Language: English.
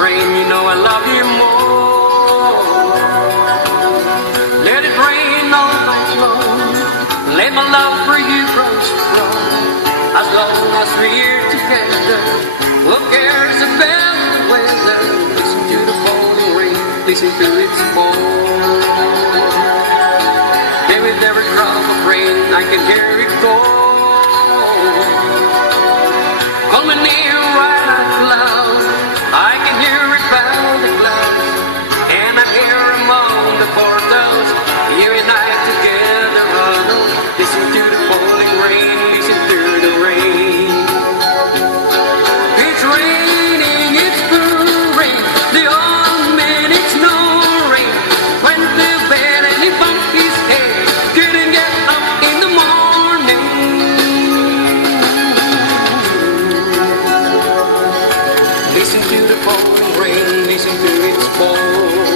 rain, you know I love you more. Let it rain all night long, let my love for you grow strong. As long as we're together, who cares about the weather? Listen to the falling rain, listen to its fall. And with every drop of rain, I can hear it fall. Call me near right out loud, I can hear it bound the clouds. And I'm here among the portals, you and I together huddle. Listen to the falling rain, listen to the rain. It's raining, it's pouring, the old man is snoring. Went to bed and he bumped his head, couldn't get up in the morning. Listen to the falling rain, listen to its fall.